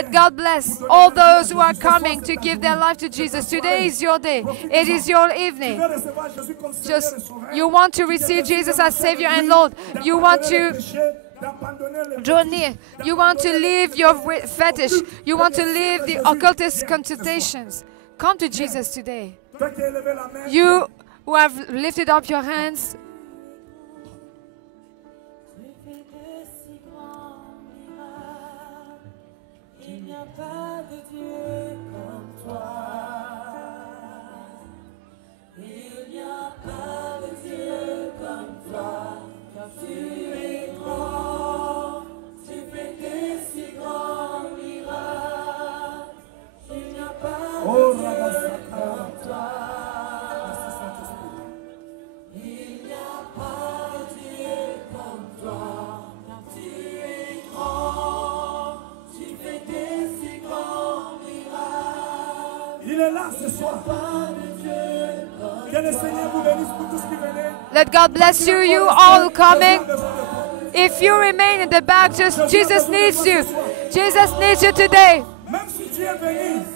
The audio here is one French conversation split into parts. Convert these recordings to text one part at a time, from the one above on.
Let God bless all those who are coming to give their life to Jesus. Today is your day. It is your evening. Just, you want to receive Jesus as Savior and Lord. You want to draw near. You want to leave your fetish. You want to leave the occultist consultations. Come to Jesus today. You who have lifted up your hands, let God bless you, you all coming. If you remain in the back, just Jesus needs you. Jesus needs you today.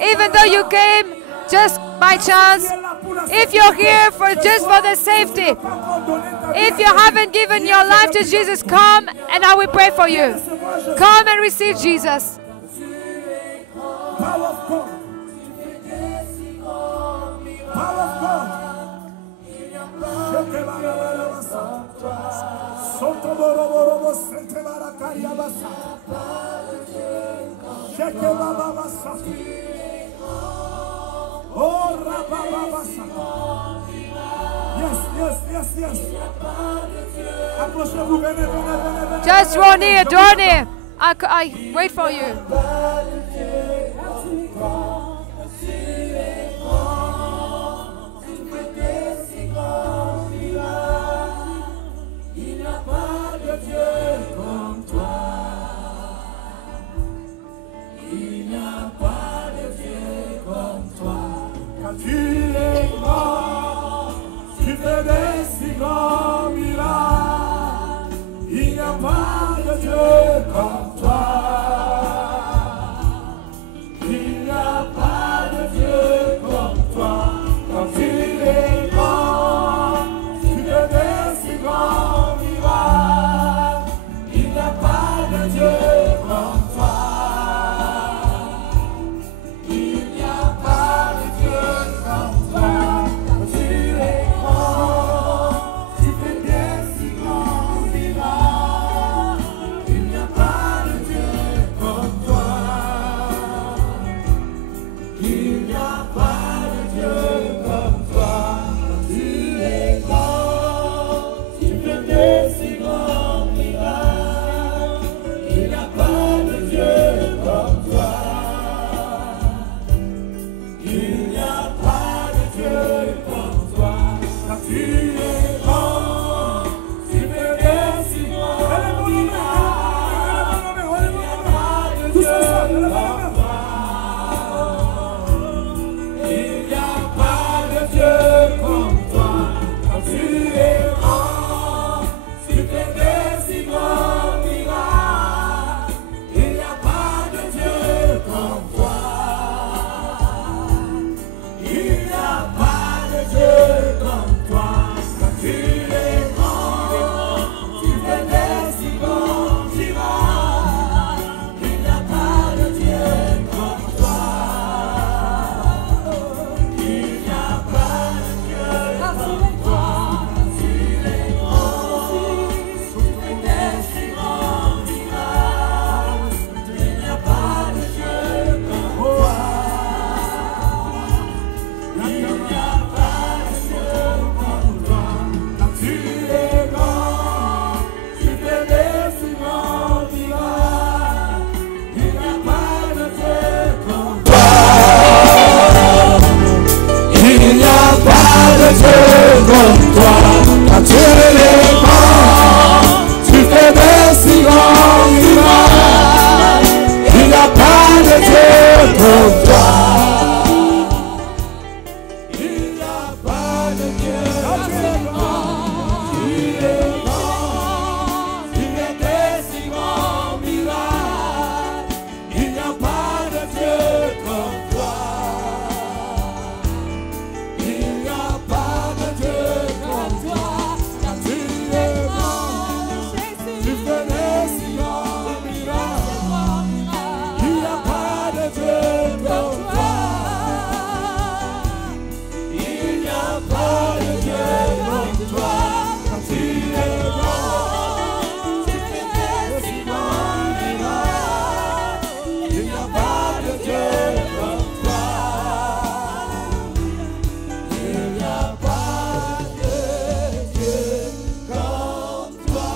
Even though you came just by chance, if you're here just for the safety, if you haven't given your life to Jesus, come and I will pray for you. Come and receive Jesus. Yes. Just draw near. I wait for you. Il n'y a pas Il n'y a pas de Dieu comme toi. Il n'y a pas de Dieu comme toi.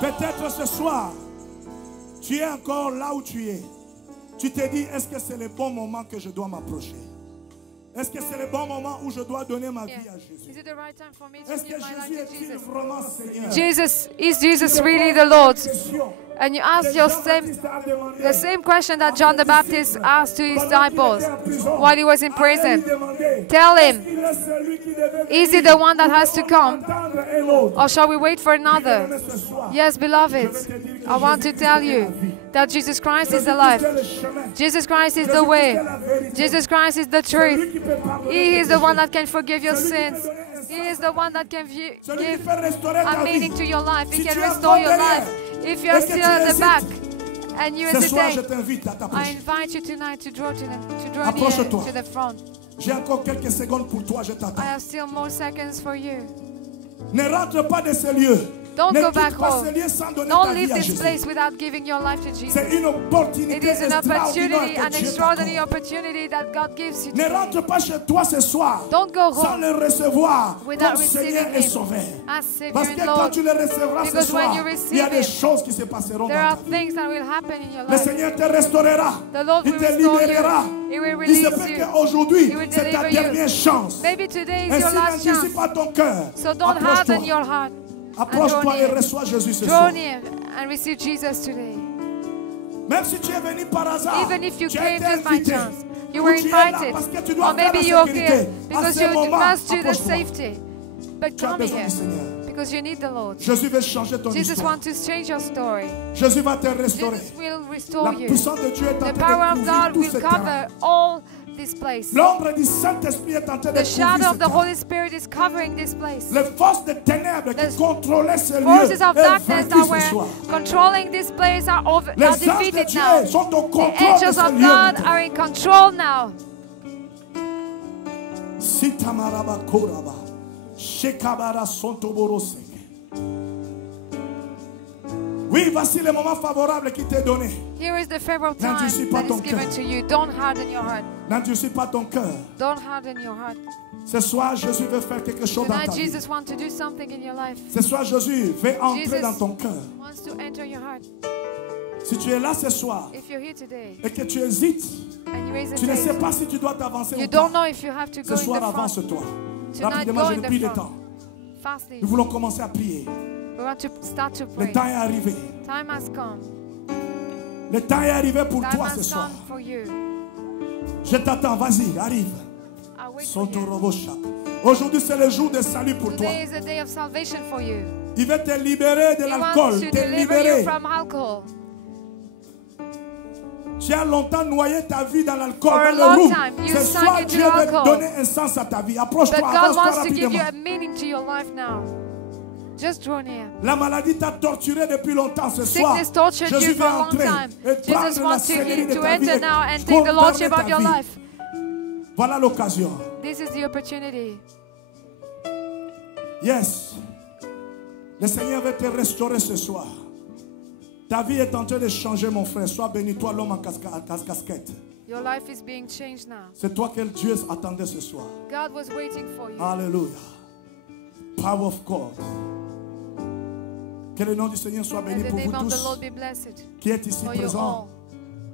Peut-être ce soir, tu es encore là où tu es. Tu te dis, est-ce que c'est le bon moment que je dois m'approcher? Est-ce que c'est le bon moment où je dois donner ma vie à Jésus? Is it the right time for me to Est-ce que give my life Jésus to est-il Jesus? vraiment Seigneur? Is Jesus really the Lord? And you ask the same question that John the Baptist asked to his disciples while he was in prison. Tell him, is he the one that has to come? Or shall we wait for another? Yes, beloved, I want to tell you that Jesus Christ is the life. Jesus Christ is the way. Jesus Christ is the truth. He is the one that can forgive your sins. He is the one that can give a meaning to your life. He can restore your life. If you are still at the back and you hesitate, I invite you tonight to draw near to the front. J'ai encore quelques secondes pour toi, je I t'attends. have still more seconds for you. Ne rentre pas de ce lieu. Don't Ne go quitte back pas home. ce lieu sans donner Don't ta leave vie à this Jésus. place without giving your life to Jesus. C'est une opportunité It is an opportunity, extraordinaire an que Dieu extraordinary t'accorde. opportunity that God gives you Ne today. rentre pas chez toi ce soir Don't go sans home le recevoir without comme Seigneur receiving et Him Sauveur. as Savior Parce and que quand Lord. tu le recevras ce Because when soir, you il y a receive des Him, choses qui se passeront there dans are ta vie. things that will happen in your Le life. Seigneur te restaurera. The Lord Il will te restore libérera. you. He will Il se release peut you. qu'aujourd'hui, He will c'est ta deliver you. dernière chance. Maybe today is your Ainsi last n'anticipe chance. pas ton cœur. So don't harden your Approche-toi. heart. Approche-toi and et draw near. reçois Jésus ce Draw soir. near and receive Jesus today. Même si tu es venu par hasard, Even if you tu as came été just by invité. chance, you Ou were tu es là invited. parce que tu dois Or faire maybe la you're sécurité. here À because ce you moment, must do the approche-toi. safety. But Tu as come besoin here du Seigneur. because you need the Lord. Jésus veut changer ton Jesus histoire. wants to change your story. Jésus va te restaurer. Jesus will La restore you. puissance de Dieu est en The train power de of couvrir God tout will ce terrain. cover all this place. L'ombre du Saint-Esprit est en train de The couvrir shadow ce of the terrain. Holy Spirit is covering this place. Les forces de ténèbres qui The contrôlaient ce lieu Forces of est darkness vaincu that ce were soir. controlling this place are Les anges de defeated Dieu now. sont au The contrôle de angels ce of lieu God maintenant. are in control now. Sitamaraba koraba. Shekabara sontoboroseke. Oui, voici le moment favorable qui t'est donné. Here is the favorable time N'endurcis pas that ton is given cœur. to you. Don't harden your heart. N'endurcis pas ton cœur. Don't harden your heart. Ce soir, Jésus veut faire quelque chose dans Tonight, ta vie. Jesus wants to do something in your life. Ce soir, Jésus veut entrer Jesus dans ton cœur. wants to enter your heart. Si tu es là ce soir If you're here today et que tu hésites, and you tu ne sais hesitate, pas si tu dois t'avancer you ou don't pas. know if you have to Ce go in soir, the front. avance-toi. Tonight, Rapidement, go je in n'ai the plus le front. temps. Fastly. Nous voulons commencer à prier. We want to start to Le pray. temps est arrivé. Time has come. Le temps est arrivé pour Time toi ce has soir. come for you. Je t'attends, vas-y, arrive. I wait for Sonto you. robo shaka. Aujourd'hui, c'est le jour de salut pour toi. Today is a day of salvation for you. Il veut te libérer de He l'alcool, wants to te deliver libérer. you from alcohol. Tu as longtemps noyé ta vie dans l'alcool, For a dans le long rouge. time, you Ce sunk soir, into Dieu veut alcohol. donner un sens à ta vie. Approche-toi, But God avance-toi wants to give you rapidement. a meaning to your life now. Just draw near. La maladie t'a torturé depuis longtemps. Ce soir, Sickness tortured Jésus you veut for a long entrer time. et Jesus prendre la wants seigneurie de to ta vie enter et now and take the gouverner lordship ta of your vie. life. Voilà l'occasion. This is the opportunity. Yes. Le Seigneur veut te restaurer ce soir. Ta vie est en train de changer, mon frère. Sois béni, toi l'homme en casquette. Your life is being changed now. C'est toi que Dieu attendait ce soir. God was waiting for you. Alléluia. Power of God. Que le nom du Seigneur soit And béni the pour vous name of the tous Lord be blessed qui êtes ici for you présents. all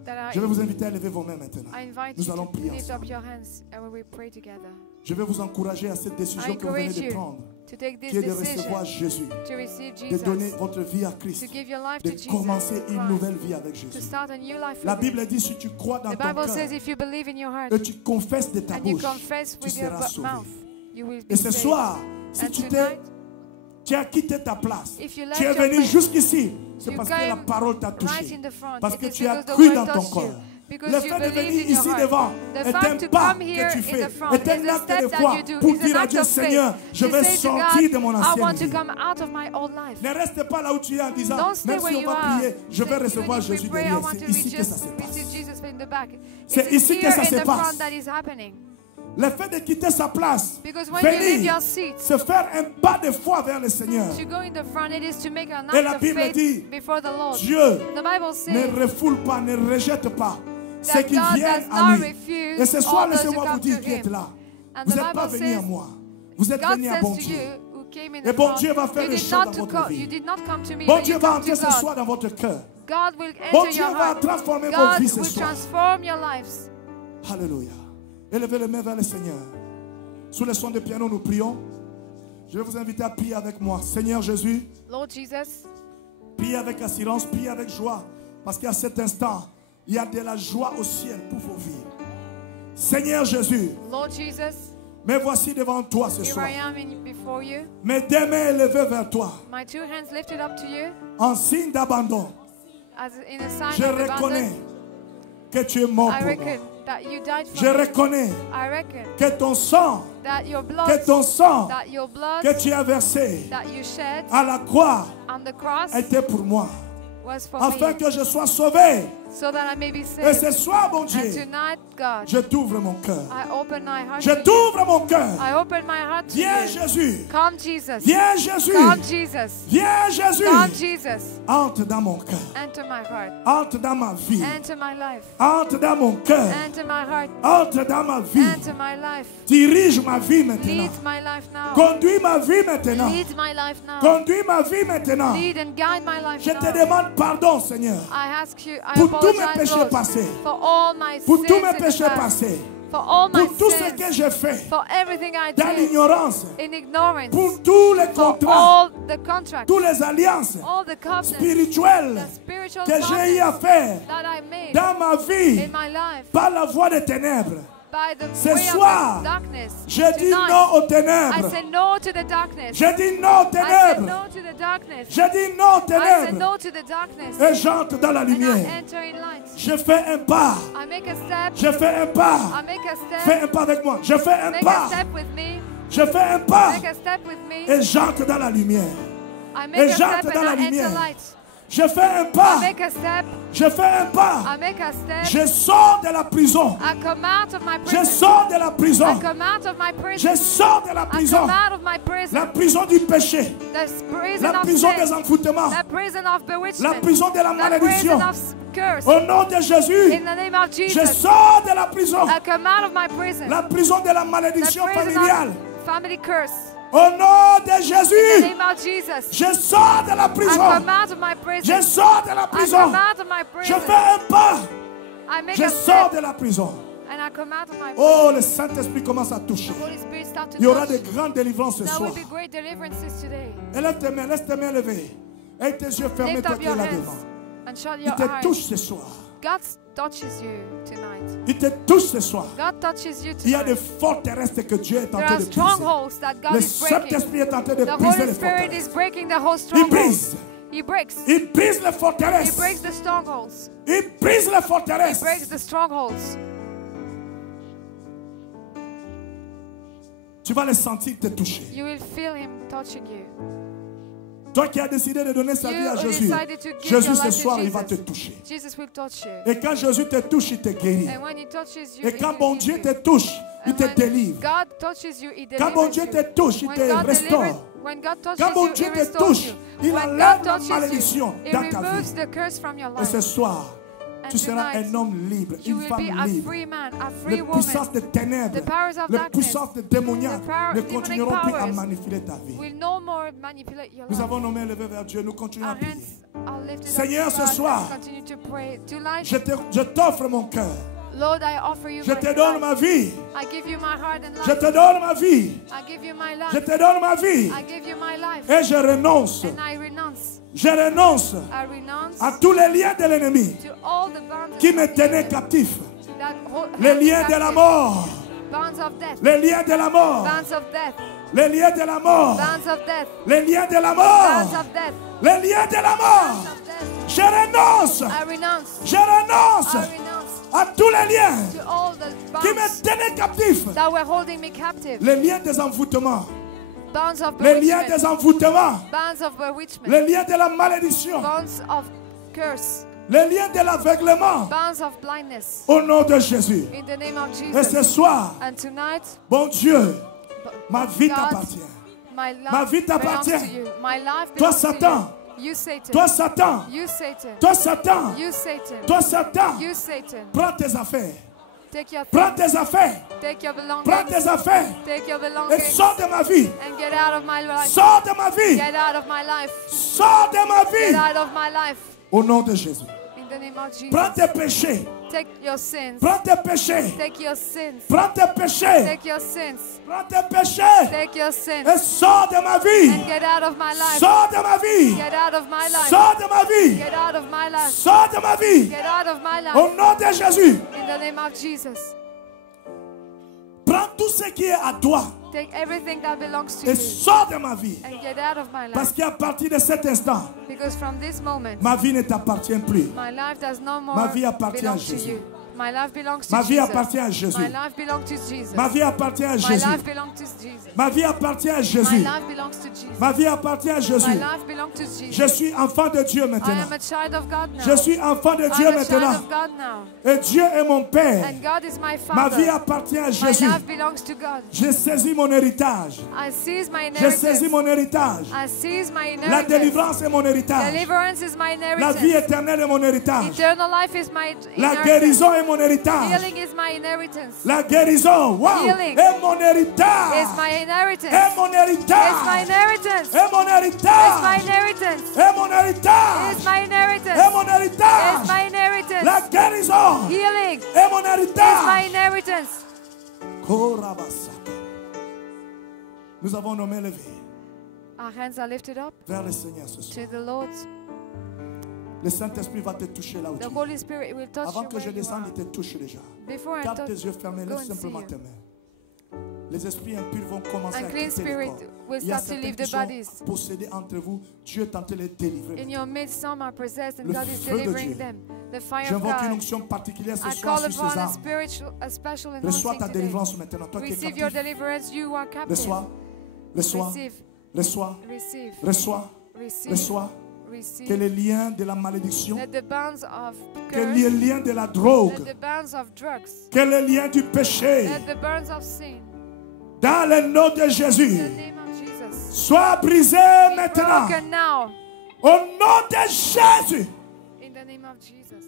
that are Je vais vous inviter à lever vos mains maintenant. I invite Nous you allons to prier lift up ensemble. your hands and we will pray together. Je vais vous encourager à cette I décision que vous venez encourage de you prendre, to take this qui est de recevoir decision Jésus, to receive de donner Jesus, votre vie à Christ, to give your life de to Jesus commencer une Christ, nouvelle vie avec to Jésus. start a new life La with Him. Bible dit, si tu crois dans The ton Bible cœur says if you believe in your heart et tu confesses de ta and you bouche, confess tu with your seras sauvé. mouth, you will be Et ce saved. soir, si And tu tonight, as quitté ta place, if you tu es left your venu place, jusqu'ici, c'est you parce que la came parole t'a right touché. in the front. Parce It que is tu as because the cru word dans ton touched corps. you. Because Le you fait de believe venir in your ici heart. devant The est fact un to pas come here que tu in fais, the front est is un a acte step de that foi you do. pour It's dire an à act Dieu, of faith. Seigneur, je To vais say to sortir de mon God, I ancienne want to vie. come out of my old life. Ne reste pas là où tu es en disant, Don't stay même si where on you va are. prier, je vais Even recevoir if we Jésus pray, I derrière. want C'est to ici que ça se receive passe. Jesus in the back. C'est It's ici que here ça in se the passe. front that is happening. Le fait de quitter sa place, Because when you leave venir, your seat, se faire un pas de foi vers le Seigneur. to go in the front, it is to make an Et la act of Bible faith dit, before the Lord. Dieu The Bible ne says refoule pas, ne rejette pas ceux that qui God viennent does à not lui. refuse Et ce soir, all those who laissez-moi vous come dire to qui êtes him. là. And Vous the n'êtes pas Bible venu à says, moi. Vous êtes God venu à says bon to Dieu. you who came in Et the bon front, Dieu va faire you des did choses not dans to votre come, vie. you did not come to me, Bon but Dieu you va come entrer to ce God. soir dans votre cœur. God will Bon enter Dieu your va heart. transformer vos God vies ce will soir. transform your lives. Alléluia. Élevez les mains vers le Seigneur. Sous le son de piano, nous prions. Je vais vous inviter à prier avec moi. Seigneur Jésus, Lord Jesus, priez avec assurance, priez avec joie. Parce qu'à cet instant, il y a de la joie au ciel pour vos vies. Seigneur Jésus, Lord Jesus, me voici devant toi ce here soir. I am before you. Mes deux mains élevées vers toi. My two hands lifted up to you En signe d'abandon, as in a sign je of reconnais abandon. que tu es mort I pour moi. reckon that you died Je for me. reconnais I reckon que ton sang, that your blood, que ton sang that your blood que tu as versé that you shed à la croix on the cross était pour moi. was for Afin me, que je sois sauvé. so that I may be Et saved. ce soir, mon And Dieu, tonight, God, je t'ouvre mon cœur. I open my heart Je to you. t'ouvre mon cœur. I open my heart to Viens you. Jésus. Come, Jesus. Viens Jésus. Come, Jesus. Viens Jésus. Come, Jesus. Entre dans mon cœur. Enter my heart. Entre dans ma vie. Enter my life. Entre dans mon cœur. Enter my heart. Entre dans ma vie. Enter my life. Dirige ma vie maintenant. Lead my life now. Conduis ma vie maintenant. Lead my life now. Conduis ma vie maintenant. Lead and guide my life Je te now. demande pardon, Seigneur, I ask you, I pour tous mes apologize, péchés Lord, passés, for all my pour sins tous mes in the péchés past, passés, for all my pour tout ce sins, que j'ai fait for everything I dans did l'ignorance, in ignorance, pour tous les for contrats, all the contracts, toutes les alliances all the covenants, spirituelles the spiritual que j'ai eu à covenants faire that I made dans ma vie in my life par la voie des ténèbres. by the Ce way soir, of the darkness. Je dis Tonight, non aux I ténèbres. say no to the darkness. Je dis non aux I say ténèbres. no to the darkness. Je dis non aux I say ténèbres. no to the darkness. Et j'entre dans la And I lumière. enter in light. Je fais un pas. I make a step. Je fais un pas. I make a step. Fais un pas avec moi. Je fais un Make a pas. step with me. Je fais un pas. Make a step with me. Et j'entre dans la lumière. I Et make a j'entre step dans and la I enter lumière. light. Je fais un I pas. make a step. Je fais un pas. I make a step. Je sors de la prison. I come out of my Je prison. sors de la I prison. come out of my Je prison. sors de la I prison. come out of my La prison. prison du péché. The prison La of prison des sin. envoûtements. The prison of La bewitchment. prison de la The malédiction. prison of curse. Au nom de Jésus, In the name of je Jesus. sors de la prison. I come out of my prison. La prison de la The malédiction prison familiale. of family curse. Au nom de In the Jésus, name of Jesus. je sors de la I prison. come out of my Je prison. sors de la I prison. come out of my Je prison. fais un pas. I make Je a sors step de la prison. and I come out of my prison. Oh, le Saint-Esprit commence à toucher. Holy Spirit start to Il y aura touch. de grandes délivrances ce There soir. will be great deliverances today. Élève tes mains, laisse tes mains levées. Et tes yeux fermés, Lift toi up qui es your là hands devant. and shut Il your te eyes. touche ce soir. God touches you tonight. Il te touche ce soir. God touches you Il y a des tonight. forteresses que Dieu est en There train are de briser. strongholds that God Le is breaking. Saint-Esprit est en train de The briser Holy les Spirit is forteresses. breaking the whole Il strongholds. brise. He breaks. Il brise les He forteresses. breaks the strongholds. Il brise les He forteresses. breaks the strongholds. Tu vas les sentir te toucher. You will feel Him touching you. Toi qui as décidé de donner sa You vie à who Jésus, decided to give Jésus your ce life to soir, il va te Jesus. toucher. Jesus will touch you. Et quand Jésus te touche, il te guérit. And when He touches you, Et He quand will bon heal Dieu you. te touche, il And te when délivre. God touches you, He Quand bon delivers Dieu you. te touche, il When te God restaure. when God touches Quand bon you, Dieu He te restores touche, you. il When enlève God la touches malédiction you, He dans ta removes vie. the curse from your Et ce life. soir, And tu seras tonight, un homme libre, you une will femme be a libre. free man, a free Les woman. puissances des ténèbres, The powers of les darkness, puissances des démoniaques the power- ne demonic continueront plus à powers manipuler ta vie. will no more manipulate your Nous life. avons nos mains levées vers Dieu, nous continuons à Our prier. hands are lifted Seigneur, up to ce God soir, and continue to pray. Tonight, Je t'offre mon cœur. Lord, I offer you Je my te donne life. ma vie. I give you my heart and Je life. te donne ma vie. I give you my Je life. te donne ma vie. I give you my life. Et je renonce. And I renounce. Je renonce I renounce à tous les liens de l'ennemi to all the bonds qui of me the tenaient enemy captif. that Les liens de la mort. Bonds of death. Les liens de la mort. Bonds of death. Les liens de la mort. Bonds of death. Les liens de la Bonds mort. of death. Les liens de la mort. Bonds of death. Je renonce. I renounce. Je renonce I renounce à tous les liens to all the qui me bonds tenaient captif. that were holding me captive. Les liens des envoûtements. Bonds of Les liens bewitchment. des envoûtements. Bonds of bewitchment. Les liens de la malédiction. Bonds of curse. Les liens de l'aveuglement. Bonds of blindness. Au nom de Jésus. In the name of Et Jesus. ce soir, And tonight, bon Dieu, ma vie God, t'appartient. my life Ma vie belongs t'appartient. to you. My life Toi, belongs to Satan. you. You Satan. Toi, Satan. You Satan. Toi, Satan. You Satan. Toi, Satan. You Satan. Prends tes affaires. Take your Prends tes affaires. take your Prends belongings. tes affaires. Take your Et belongings sors de ma vie. and get out of my life. Sors de ma vie. Get out of my life. Sors de ma Get vie. out of my life. Au nom de Jésus. In the name of Prends Jesus. tes péchés. Take your sins. Prends tes péchés. Take your sins. Prends tes péchés. Take your sins. Prends tes péchés. Take your Et sins. sors de ma vie. And get out of my life. Sors de ma vie. Get out of my life. Sors de ma vie. Get out of my life. Sors de ma vie. Get out of my life. Au nom de Jésus. In the name of Jesus. Prends tout ce qui est à toi. Take everything that belongs to Et you sors de ma vie. and get out of my Parce life. qu'à partir de cet instant, Because from this moment, ma vie ne t'appartient plus. my life does no more Ma vie appartient à belong to Jésus. you. My life belongs to Ma vie Jesus. appartient à Jésus. My life belongs to Jesus. Ma vie appartient à My Jésus. life belongs to Jesus. Ma vie appartient à My Jésus. life belongs to Jesus. Ma vie appartient à My Jésus. life belongs to Jesus. Je suis enfant de Dieu I maintenant. am a child of God now. Je suis enfant de I Dieu am a child maintenant. of God now. Et Dieu est mon Père. And God is my Ma vie Father. appartient à My Jésus. life belongs to God. J'ai saisi mon héritage. I seize my J'ai saisi inheritance. mon héritage. I seize my La inheritance. délivrance est mon héritage. Deliverance is my La vie inheritance. éternelle est mon héritage. Eternal life is my La inheritance. guérison est mon héritage. Healing is my inheritance. La guérison, wow, Healing est mon héritage. Is my inheritance. Est mon It's my héritage. inheritance. Est mon It's my héritage. inheritance. Est mon héritage. It's my Est inheritance. mon It's héritage. my inheritance. La guérison Healing est mon is my héritage. inheritance. Korabasaka. Nous avons nos mains levées Our hands are lifted up vers le Seigneur ce soir. to the Lord. Le Saint-Esprit va te toucher là où tu The es. Holy Spirit will touch Avant you que je where you descende, are. il te touche déjà. Before I Garde touch, tes yeux fermés, go lève and simplement see tes you. mains. Les esprits impurs vont commencer à Unclean quitter le spirit corps. will Il y a start to certains leave qui the sont bodies. possédés entre vous. Dieu est en train de les délivrer. In your midst, some are possessed and Le God is feu de delivering Dieu. them. The fire of J'invoque une God. onction particulière ce I soir call sur upon ces a âmes. special Reçois anointing ta today. délivrance maintenant. Toi qui es Receive your captif. deliverance, you are captive. Reçois. Reçois. Receive, Reçois. receive, Reçois. receive, Reçois. Que receive. les liens de la malédiction, Let the bonds of que les curse, liens de la drogue, let the bonds of drugs, que les liens du péché, let the bonds of sin, dans le nom de in Jésus, the name of Jesus, soient brisés maintenant. broken now, Au nom de Jésus. in the name of Jesus.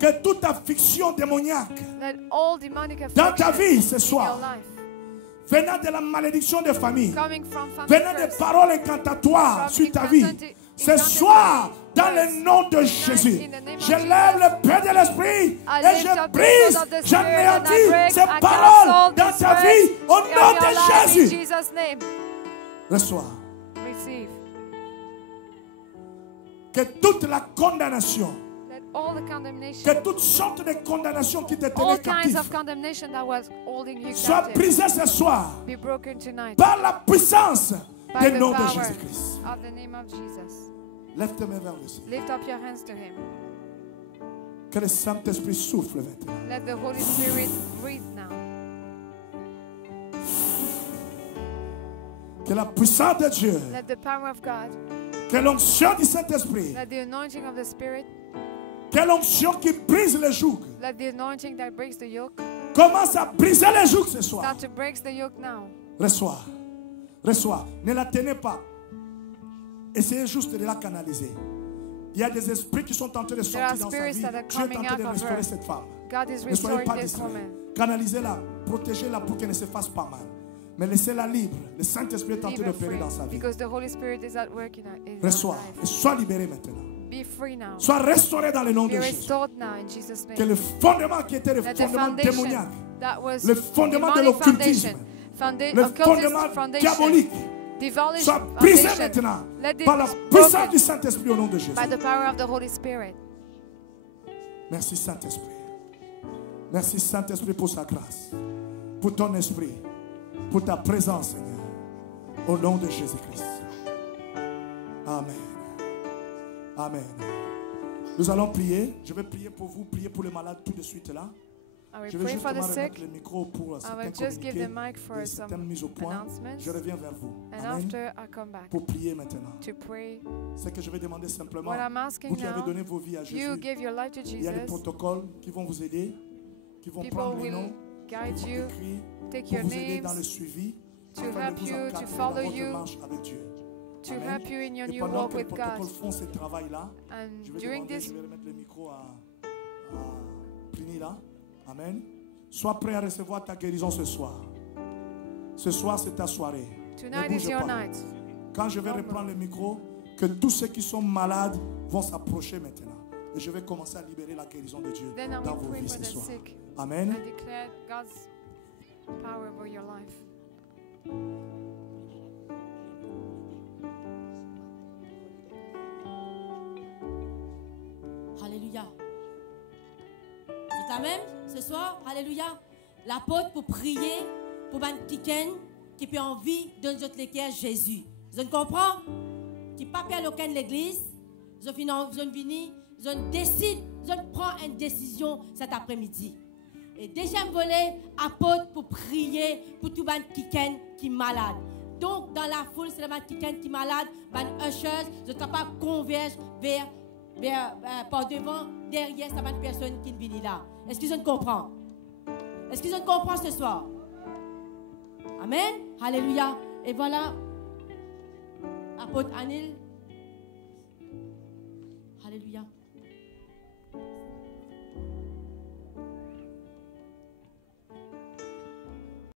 Que toute affliction démoniaque Let all demonic dans ta afflictions vie ce in your soir, life, venant de la malédiction des familles, coming from family venant des curse, paroles incantatoires from sur ta vie, ce incantative soir, dans words, le nom de Jésus, in the name of je Jesus, lève le paix de l'esprit I et lift je up the brise, sword of the Spirit and I j'anéantis break, ces I paroles cancel dans these ta words vie au in nom your life, de in Jésus. Jesus' name. Reçois Receive. que toute la condamnation, Let all the condemnation, que toutes sortes de condamnations qui te all tenaient kinds captif of condemnation that was holding you soient captive, brisées ce soir be broken tonight par la puissance by du the nom de power Jésus-Christ. of the name of Jesus. Lève tes mains vers le ciel. Lift up your hands to Him. Que le Saint-Esprit souffle maintenant. Let the Holy Spirit breathe now. Que la puissance de Dieu, Let the power of God, que l'onction du Saint-Esprit, let the anointing of the Spirit, que l'onction qui brise les jougs, let the anointing that breaks the yoke, commence à briser les jougs ce soir. start to break the yoke now. Reçois. Reçois. Ne la tenez pas. Essayez juste de la canaliser. Il y a des esprits qui sont en train de There are sortir dans sa spirits vie. that are Dieu est en coming train out de of restaurer her. cette femme. God is Ne soyez restoring pas this distraits. woman. Canalisez-la, protégez-la pour qu'elle ne se fasse pas mal. Mais laissez-la libre. Le Saint-Esprit est en Leave train her d'opérer free dans sa vie. because the Holy Spirit is at work in her Reçois. Et life. sois libéré maintenant. Be free now. Sois restauré dans le nom Be de Jésus. restored now in Jesus' Que name. le fondement qui était le Let the fondement foundation démoniaque, that was le fondement de demonic l'occultisme, foundation, le occultist fondement foundation, diabolique, devilish soit brisé foundation, maintenant let it par la be puissance broken du Saint-Esprit au nom de Jésus. by the power of the Holy Spirit. Merci Saint-Esprit. Merci Saint-Esprit pour sa grâce, pour ton esprit, pour ta présence, Seigneur. Au nom de Jésus-Christ. Amen. Amen. Nous allons prier. Je vais prier pour vous, prier pour les malades tout de suite là. will Je vais pray for the justement remettre sick. le micro pour I certains will just give the communiqués mic for et some certaines mises au point. announcements. Je reviens vers vous. And Amen. after, I come back Pour prier maintenant. to pray. Ce que je vais demander simplement, What I'm asking vous qui avez now, donné vos vies à you Jésus, give your life to il y a des Jesus. protocoles qui vont vous aider, qui vont People prendre les will noms, guide qui vont you, écrire take pour your vous aider dans le names, suivi, to afin de help vous you, encadrer to follow dans votre you, marche avec Dieu. to Amen. help you in your Et new pendant walk que les with protocoles God. font ce travail-là, And je vais during demander, this, je vais remettre le micro à Pliny là. Amen. Sois prêt à recevoir ta guérison ce soir. Ce soir, c'est ta soirée. tonight Ne is bouge your pas. night. Quand je vais reprendre le micro, que tous ceux qui sont malades vont s'approcher maintenant. Et je vais commencer à libérer la guérison de Dieu Then I dans will vos pray vies for ce the soir. sick. Amen. I declare God's power over your life. Alléluia. C'est la même ce soir? Alléluia. L'apôtre pour prier pour un quelqu'un qui peut envie de nous autres Jésus. Vous comprenez? Qui pas perdre aucun l'église. Vous venez, vous décidez, vous prenez une décision cet après-midi. Et deuxième volet, apôtre pour prier pour tout le quelqu'un qui est malade. Donc, dans la foule, c'est quelqu'un qui est malade, un ushers, je ne pas converge vers par devant, derrière, c'est une personne qui vient là. Est-ce que vous comprenez? Est-ce que vous comprenez ce soir? Amen. Alléluia. Et voilà, apôtre Anil. Alléluia.